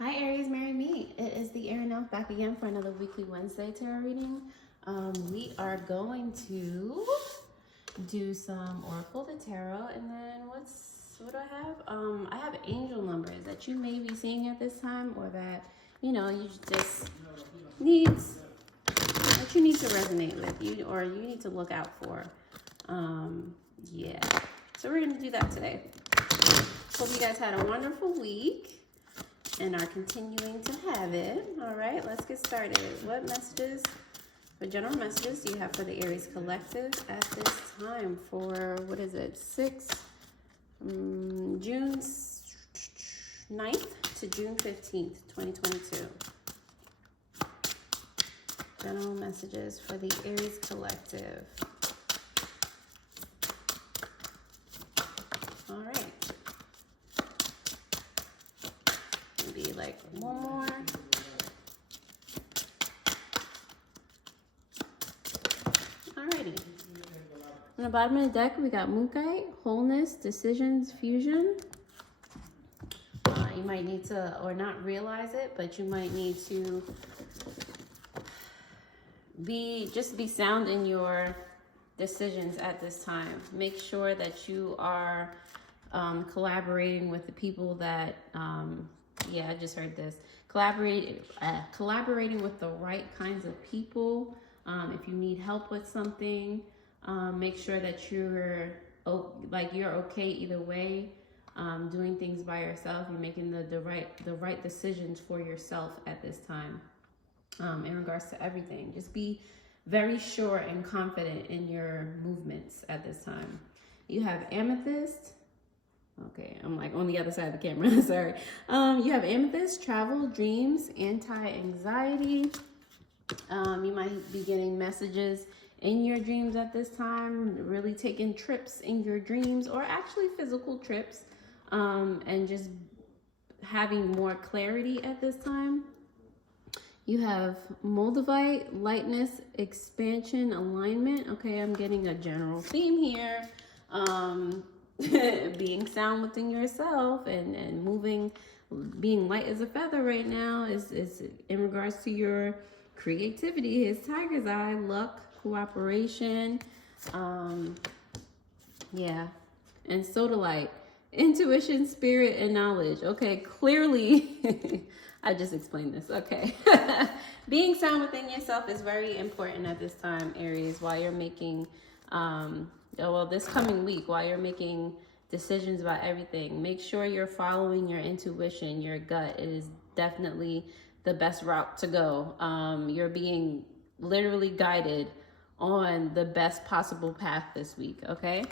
Hi Aries, marry me. It is the Arian Elf back again for another weekly Wednesday tarot reading. We are going to do some Oracle the Tarot, and then what do I have? I have angel numbers that you may be seeing at this time, or that you just need that you need to resonate with or you need to look out for. Yeah. So we're gonna do that today. Hope you guys had a wonderful week and are continuing to have it. All right, let's get started. What messages, what general messages do you have for the Aries collective at this time for, what is it, June 9th to June 15th, 2022. General messages for the Aries collective. All right. Maybe like one more. Alrighty. On the bottom of the deck, we got Moonkite, Wholeness, Decisions, Fusion. You might need to, or not realize it, but you might need to just be sound in your decisions at this time. Make sure that you are collaborating with the people that, yeah, I just heard this. Collaborating with the right kinds of people. If you need help with something, make sure that you're okay either way. Doing things by yourself, you're making the right decisions for yourself at this time. In regards to everything, just be very sure and confident in your movements at this time. You have Amethyst. Okay, I'm like on the other side of the camera. Sorry. You have Amethyst, Travel, Dreams, Anti-Anxiety. You might be getting messages in your dreams at this time, really taking trips in your dreams, or actually physical trips, and just having more clarity at this time. You have Moldavite, Lightness, Expansion, Alignment. Okay, I'm getting a general theme here. Being sound within yourself and moving, being light as a feather right now is in regards to your creativity. His Tiger's Eye, Luck, Cooperation, yeah, and Sodalite, Intuition, Spirit, and Knowledge. Okay, clearly, I just explained this. Okay, being sound within yourself is very important at this time, Aries, while you're making, this coming week, while you're making decisions about everything. Make sure you're following your intuition, your gut. It is definitely the best route to go. You're being literally guided on the best possible path this week, okay?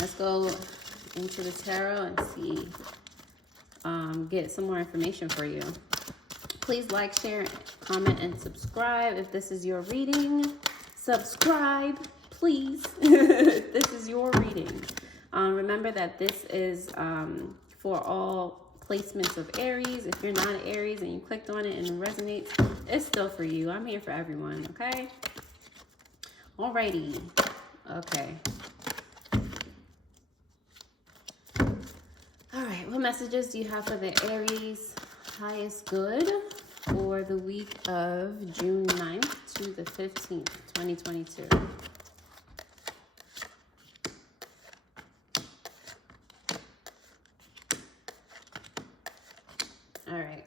Let's go into the tarot and see, get some more information for you. Please like, share, comment, and subscribe if this is your reading. Subscribe, please. This is your reading. Remember that this is for all placements of Aries. If you're not an Aries and you clicked on it and it resonates, it's still for you. I'm here for everyone, okay? Alrighty. Okay. Alright, what messages do you have for the Aries highest good for the week of June 9th to the 15th, 2022? All right.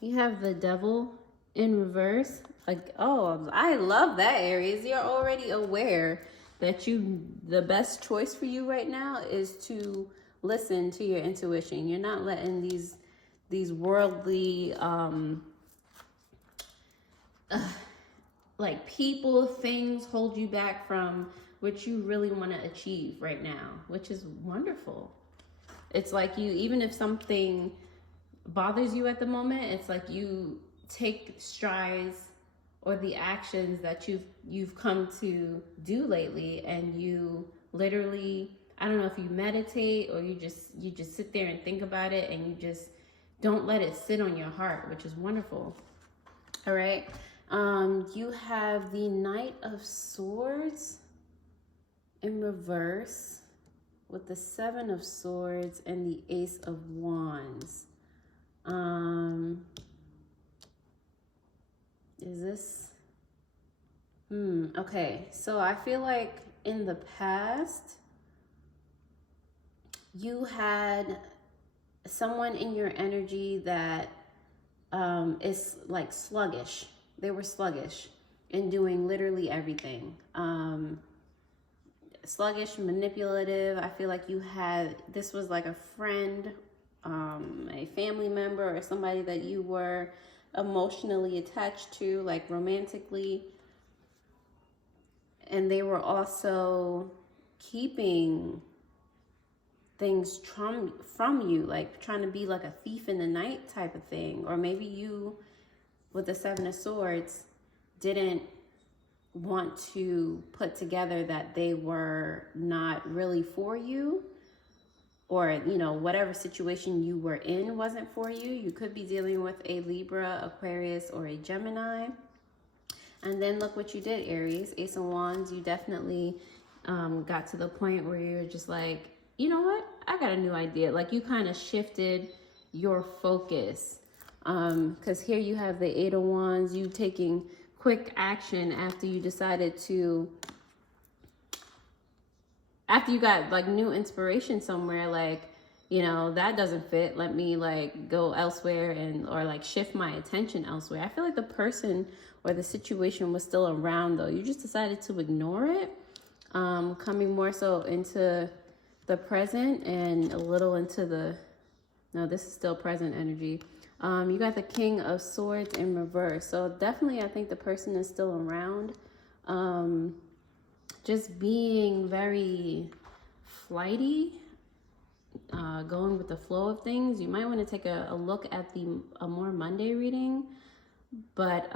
You have the Devil in reverse. Like, oh, I love that, Aries. You're already aware that the best choice for you right now is to listen to your intuition. You're not letting these worldly like people, things hold you back from what you really want to achieve right now, which is wonderful. It's like even if something bothers you at the moment, it's like you take strides or the actions that you've come to do lately, and you literally, I don't know if you meditate or you just sit there and think about it, and you just don't let it sit on your heart, which is wonderful. All right. You have the Knight of Swords in reverse with the Seven of Swords and the Ace of Wands. Okay, so I feel like in the past, you had someone in your energy that is like sluggish. They were sluggish in doing literally everything. Sluggish, manipulative. I feel like this was like a friend, a family member, or somebody that you were emotionally attached to, like romantically. And they were also keeping things from you, like trying to be like a thief in the night type of thing. Or maybe you, with the Seven of Swords, didn't want to put together that they were not really for you, or whatever situation you were in wasn't for you. You could be dealing with a Libra, Aquarius, or a Gemini. And then look what you did, Aries. Ace of Wands. You definitely got to the point where you're just like, you know what? I got a new idea. Like, you kind of shifted your focus. Because here you have the Eight of Wands. You taking quick action after you decided to, after you got like new inspiration somewhere, like, that doesn't fit. Let me like go elsewhere or like shift my attention elsewhere. I feel like the person or the situation was still around though. You just decided to ignore it. Coming more so into the present and a little into no, this is still present energy. You got the King of Swords in reverse. So definitely I think the person is still around. Just being very flighty, going with the flow of things. You might want to take a look at a more Monday reading. But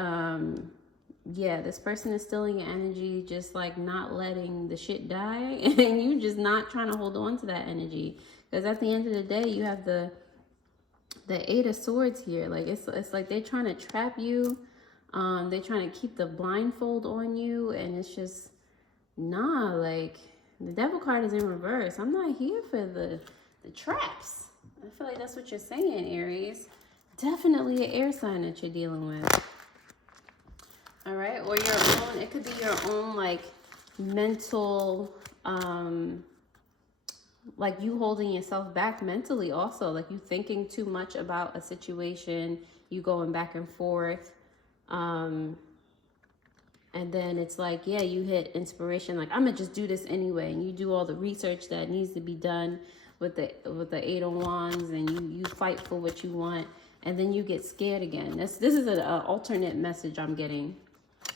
yeah, this person is still in your energy, just like not letting the shit die. And you just not trying to hold on to that energy. Because at the end of the day, you have the Eight of Swords here. Like it's like they're trying to trap you. They're trying to keep the blindfold on you, and it's just nah. Like the Devil card is in reverse. I'm not here for the traps. I feel like that's what you're saying, Aries. Definitely an air sign that you're dealing with. All right, or your own. It could be your own like mental. Like you holding yourself back mentally also, like you thinking too much about a situation, you going back and forth, and then it's like, yeah, you hit inspiration, like I'm gonna just do this anyway, and you do all the research that needs to be done with the Eight of Wands, and you fight for what you want, and then you get scared again. This is an alternate message I'm getting.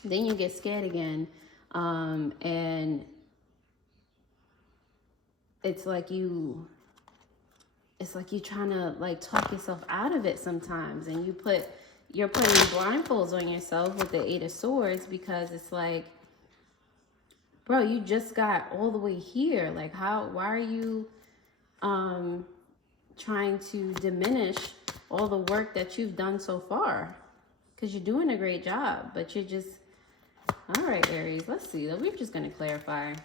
Then you get scared again, and it's like you're trying to like talk yourself out of it sometimes, and you're putting blindfolds on yourself with the Eight of Swords, because it's like, bro, you just got all the way here. Like why are you trying to diminish all the work that you've done so far? Because you're doing a great job, but you're just, all right, Aries, let's see. We're just going to clarify.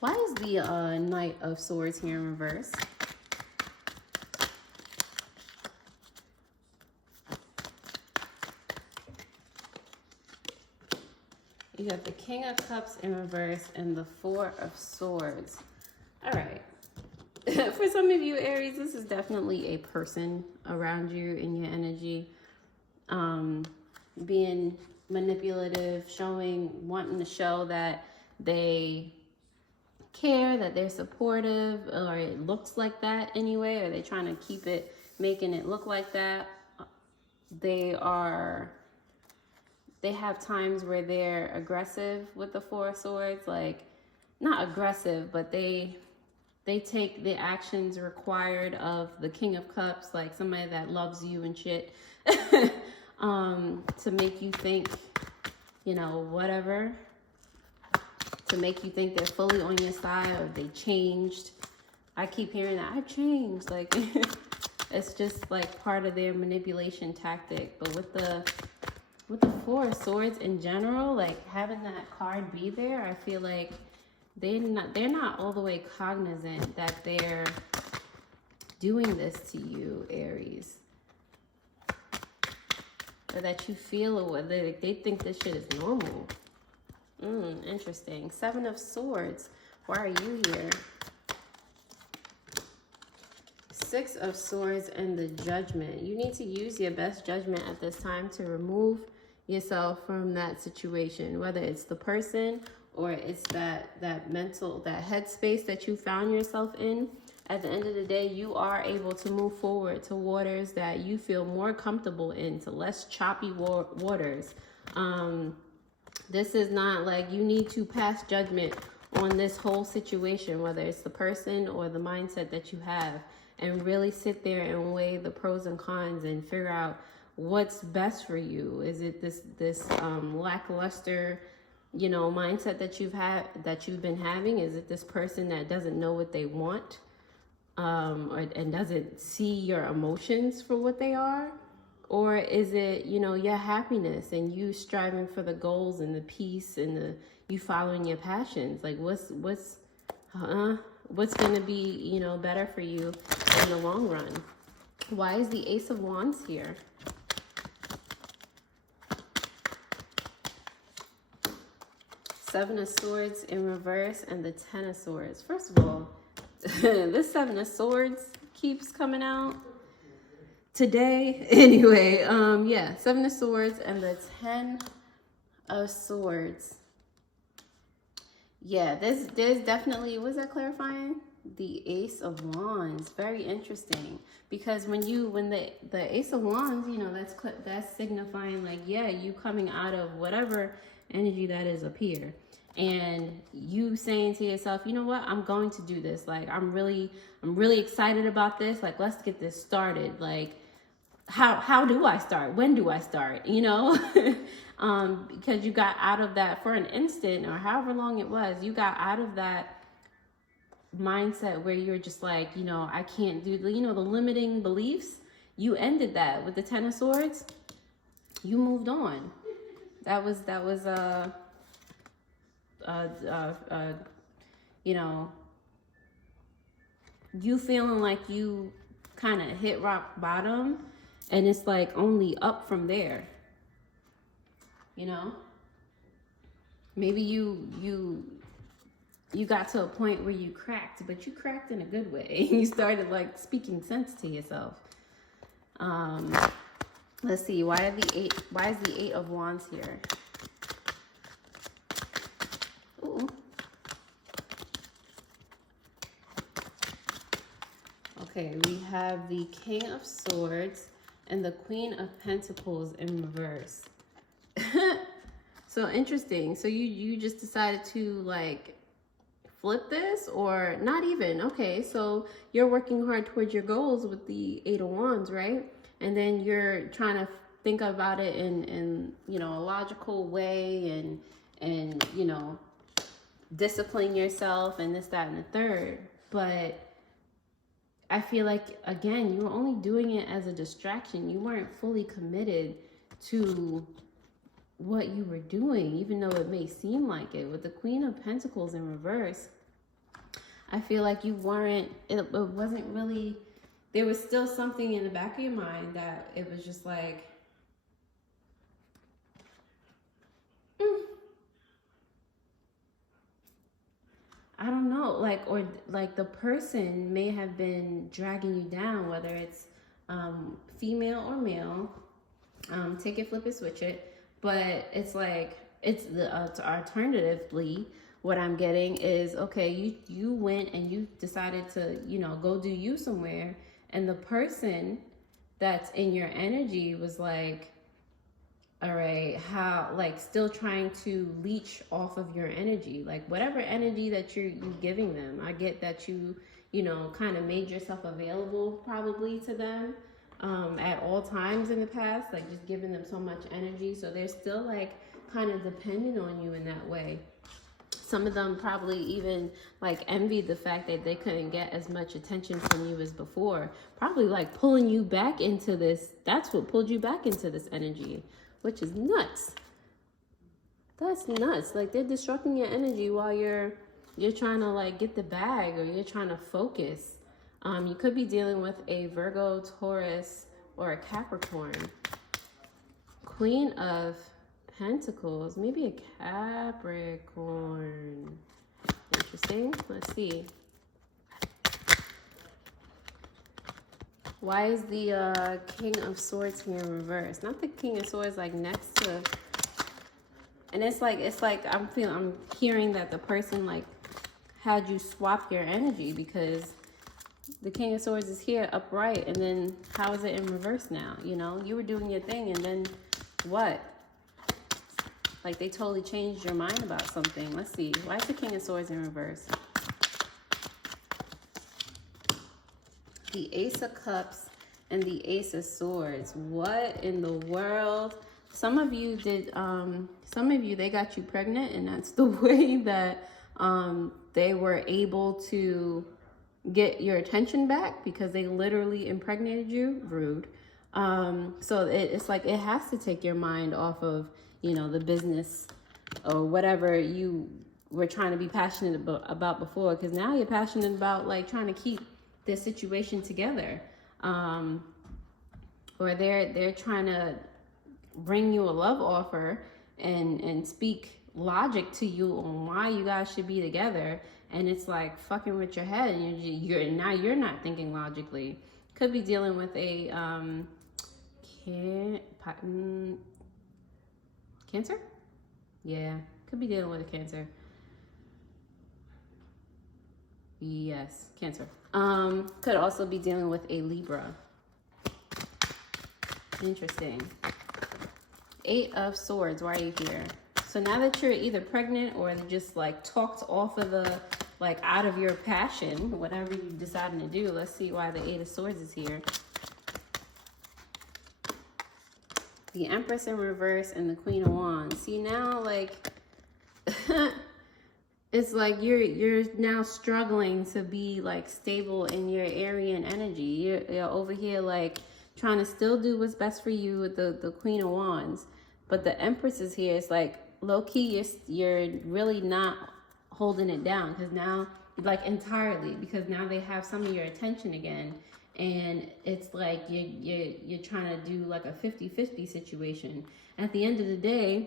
Why is the Knight of Swords here in reverse? You have the King of Cups in reverse and the Four of Swords. All right. For some of you, Aries, this is definitely a person around you in your energy. Being manipulative, wanting to show that they care, that they're supportive, or it looks like that anyway, or they're trying to keep it, making it look like that. They have times where they're aggressive with the Four of Swords, like not aggressive, but they take the actions required of the King of Cups, like somebody that loves you and shit, to make you think, whatever, to make you think they're fully on your side, or they changed. I keep hearing that, I've changed. Like, it's just like part of their manipulation tactic. But with the Four of Swords in general, like having that card be there, I feel like they're not all the way cognizant that they're doing this to you, Aries. Or that you feel, or they think this shit is normal. Interesting. Seven of Swords. Why are you here? Six of Swords and the Judgment. You need to use your best judgment at this time to remove yourself from that situation, whether it's the person or it's that mental, that headspace that you found yourself in. At the end of the day, you are able to move forward to waters that you feel more comfortable in, to less choppy waters. This is not like you need to pass judgment on this whole situation, whether it's the person or the mindset that you have, and really sit there and weigh the pros and cons and figure out what's best for you. Is it this lackluster, you know, mindset that you've been having? Is it this person that doesn't know what they want, and doesn't see your emotions for what they are? Or is it, you know, your happiness and you striving for the goals and the peace and you following your passions? Like what's going to be, you know, better for you in the long run? Why is the Ace of Wands here? Seven of Swords in reverse and the Ten of Swords. First of all, this Seven of Swords keeps coming out today. Anyway, yeah, Seven of Swords and the Ten of Swords. Yeah, there's definitely, was that clarifying? The Ace of Wands. Very interesting, because when the Ace of Wands, you know, that's signifying like, yeah, you coming out of whatever energy that is up here, and you saying to yourself, you know what, I'm going to do this. Like, I'm really excited about this. Like, let's get this started. Like, how do I start? When do I start? You know, because you got out of that for an instant, or however long it was, you got out of that mindset where you're just like, you know, I can't do the, you know, the limiting beliefs. You ended that with the Ten of Swords. You moved on. That was you know, you feeling like you kind of hit rock bottom, and it's like only up from there. You know, maybe you got to a point where you cracked, but you cracked in a good way. You started like speaking sense to yourself. Let's see, why is the Eight of Wands here? Ooh. Okay, we have the King of Swords and the Queen of Pentacles in reverse. So interesting. So you just decided to like flip this, or not even. Okay, so you're working hard towards your goals with the Eight of Wands, right? And then you're trying to think about it in you know, a logical way, and you know, discipline yourself and this, that, and the third. But I feel like, again, you were only doing it as a distraction. You weren't fully committed to what you were doing, even though it may seem like it. With the Queen of Pentacles in reverse, I feel like you weren't, it wasn't really, there was still something in the back of your mind that it was just like, I don't know, like, or like the person may have been dragging you down, whether it's female or male. Take it, flip it, switch it. But it's like, it's the alternatively, what I'm getting is, okay, you went and you decided to, you know, go do you somewhere, and the person that's in your energy was like, all right, how, like, still trying to leech off of your energy, like whatever energy that you're giving them. I get that you know, kind of made yourself available probably to them at all times in the past, like just giving them so much energy. So they're still like kind of dependent on you in that way. Some of them probably even like envied the fact that they couldn't get as much attention from you as before. Probably like pulling you back into this. That's what pulled you back into this energy, which is nuts. That's nuts. Like, they're disrupting your energy while you're trying to like get the bag, or you're trying to focus. You could be dealing with a Virgo, Taurus, or a Capricorn. Queen of Pentacles, maybe a Capricorn. Interesting. Let's see. Why is the King of Swords here in reverse? Not the King of Swords like next to, and it's like I'm hearing that the person like had you swap your energy, because the King of Swords is here upright, and then how is it in reverse now? You know, you were doing your thing, and then what? Like they totally changed your mind about something. Let's see. Why is the King of Swords in reverse? The Ace of Cups and the Ace of Swords. What in the world? Some of you did, they got you pregnant, and that's the way that they were able to get your attention back, because they literally impregnated you. Rude. So it's like it has to take your mind off of, you know, the business or whatever you were trying to be passionate about before, because now you're passionate about like trying to keep this situation together, or they're trying to bring you a love offer and speak logic to you on why you guys should be together, and it's like fucking with your head, and you're not thinking logically. Could be dealing with a Cancer? Yeah, could be dealing with a Cancer. Yes, Cancer. Could also be dealing with a Libra. Interesting. Eight of Swords, why are you here? So now that you're either pregnant or just like talked off of the, like out of your passion, whatever you decided to do, let's see why the Eight of Swords is here. The Empress in reverse and the Queen of Wands. See now, like, it's like you're now struggling to be like stable in your Arian energy. You're over here like trying to still do what's best for you with the Queen of Wands, but the Empress is here. It's like low key you're really not holding it down, because now like entirely, because now they have some of your attention again, and it's like you're trying to do like a 50-50 situation. At the end of the day,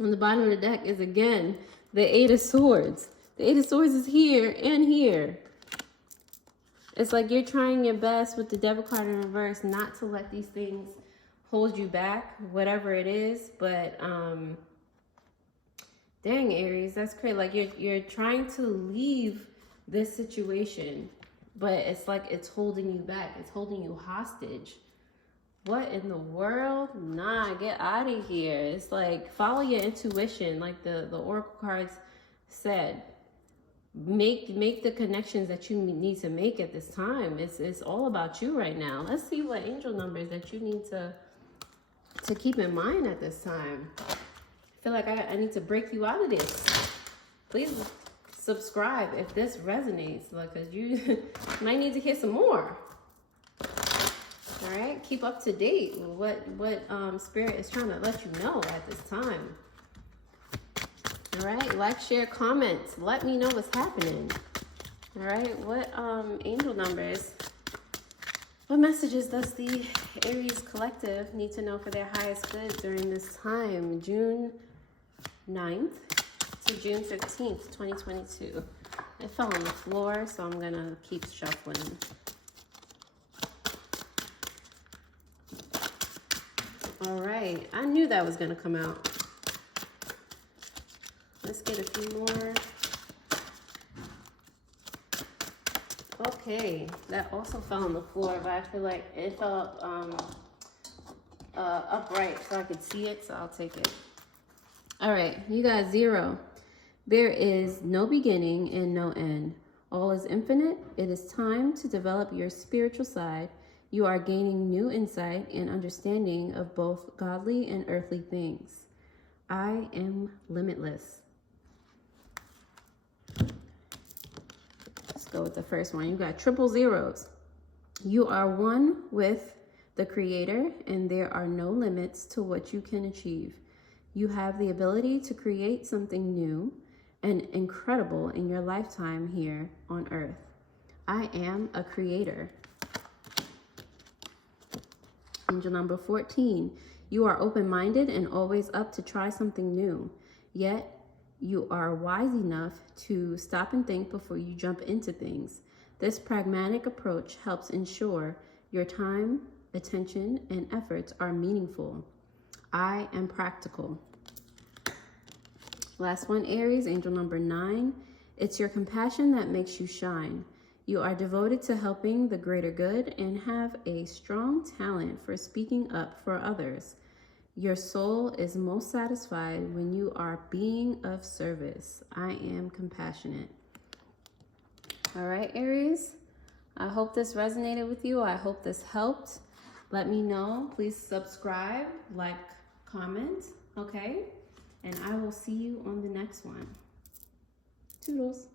on the bottom of the deck is again the Eight of Swords. The Eight of Swords is here and here. It's like you're trying your best with the Devil card in reverse not to let these things hold you back, whatever it is. But dang, Aries, that's crazy. Like you're trying to leave this situation, but it's like it's holding you back. It's holding you hostage. What in the world? Nah, get out of here. It's like follow your intuition, like the oracle cards said. Make the connections that you need to make at this time. It's all about you right now. Let's see what angel numbers that you need to keep in mind at this time. I feel like I need to break you out of this. Please subscribe if this resonates, because you might need to hear some more. All right, keep up to date with what Spirit is trying to let you know at this time. All right, like, share, comment. Let me know what's happening. All right, what angel numbers, what messages does the Aries collective need to know for their highest good during this time, June 9th to June 15th, 2022? It fell on the floor, so I'm gonna keep shuffling. All right, I knew that was gonna come out. Let's get a few more. Okay, that also fell on the floor, but I feel like it fell upright so I could see it, so I'll take it. All right, you got 0. There is no beginning and no end. All is infinite. It is time to develop your spiritual side. You are gaining new insight and understanding of both godly and earthly things. I am limitless. Let's go with the first one. You got 000. You are one with the Creator, and there are no limits to what you can achieve. You have the ability to create something new and incredible in your lifetime here on Earth. I am a creator. Angel number 14, you are open-minded and always up to try something new. Yet, you are wise enough to stop and think before you jump into things. This pragmatic approach helps ensure your time, attention, and efforts are meaningful. I am practical. Last one, Aries, angel number 9. It's your compassion that makes you shine. You are devoted to helping the greater good and have a strong talent for speaking up for others. Your soul is most satisfied when you are being of service. I am compassionate. All right, Aries, I hope this resonated with you. I hope this helped. Let me know. Please subscribe, like, comment, okay? And I will see you on the next one. Toodles.